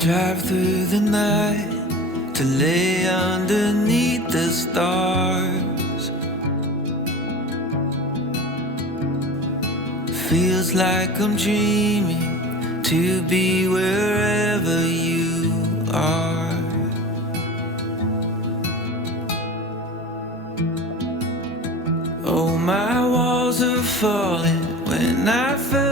Drive through the night to lay underneath the stars. Feels like I'm dreaming to be wherever you are. Oh, my walls are falling when I fell